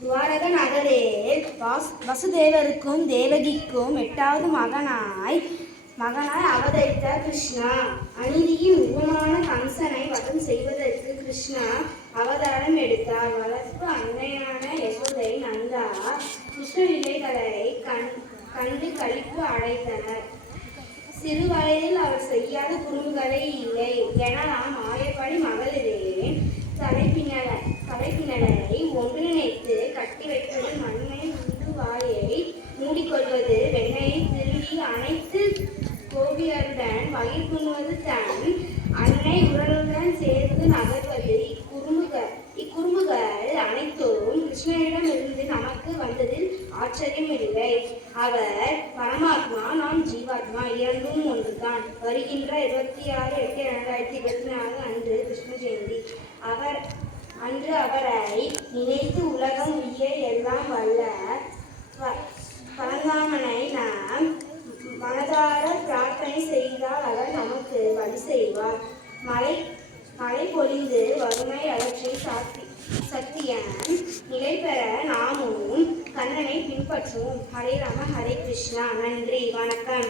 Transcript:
துவாரக நகரில் வசுதேவருக்கும் தேவகிக்கும் 8வது மகனாய் அவதரித்த கிருஷ்ணா. அநீதியின் உருவமான கம்சனை வதம் செய்வதற்கு கிருஷ்ணா அவதாரம் எடுத்தார். வளர்ப்பு அன்னையான யசோதை நந்தா கிருஷ்ண லீலைகளை கண்டு களிப்பு அடைந்தனர். சிறு வயதில் அவர் செய்யாத குறும்புகளே இல்லை எனலாம் மாயப்படி மகளிரே தலைப்பின்னலை ஒன்றிணைத்து கட்டி வைப்பது, மண்ணை உண்டு வாயை மூடிக்கொள்வது, வெண்ணையை திருடி அனைத்து கோபியருடன் வயிறு புண்ணுவது, தன் அன்னை உடலுடன் சேர்ந்து நகர்வது, இக்குறும்புகள் அனைத்தும் கிருஷ்ணனிடமிருந்து நமக்கு வந்ததில் ஆச்சரியமில்லை. அவர் பரமாத்மா, நாம் ஜீவாத்மா, இரண்டும் ஒன்றுதான். வருகின்ற 26/8/2024 அன்று கிருஷ்ண ஜெயந்தி. அன்று அவரை நினைத்து உலகம் உய்ய எல்லாம் வல்ல பரந்தாமனை நாம் மனதார பிரார்த்தனை செய்தால் அவர் நமக்கு வழி செய்வார். மழை பொழிந்து வறுமை அகற்றி சத்தியம் நிலை பெற நாமும் கண்ணனை பின்பற்றுவோம். ஹரே ராம, ஹரே கிருஷ்ணா. நன்றி, வணக்கம்.